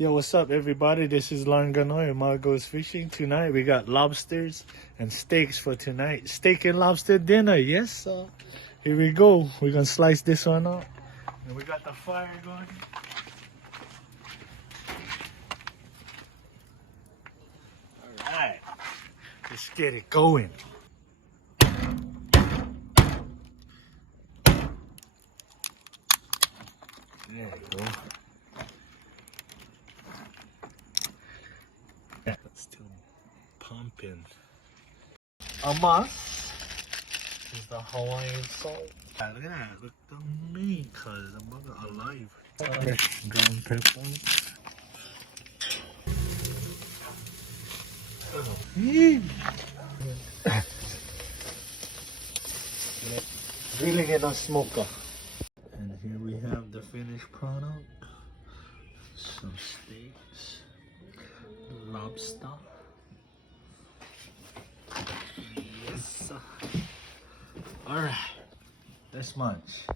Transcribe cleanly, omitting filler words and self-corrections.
Yo, what's up, everybody? This is Loren Ganoy and Ma Goes Fishing. Tonight we got lobsters and steaks for tonight. Steak and lobster dinner, yes, sir. Here we go. We're gonna slice this one up. And we got the fire going. Alright, let's get it going. There you go. Still pumping. Amas is the Hawaiian salt. Look at that. Look at me, cuz I'm alive. Ground pepper. Grilling it on smoker. And here we have the finished product. Some steaks. Lobster. Yes, sir. Alright, let's munch.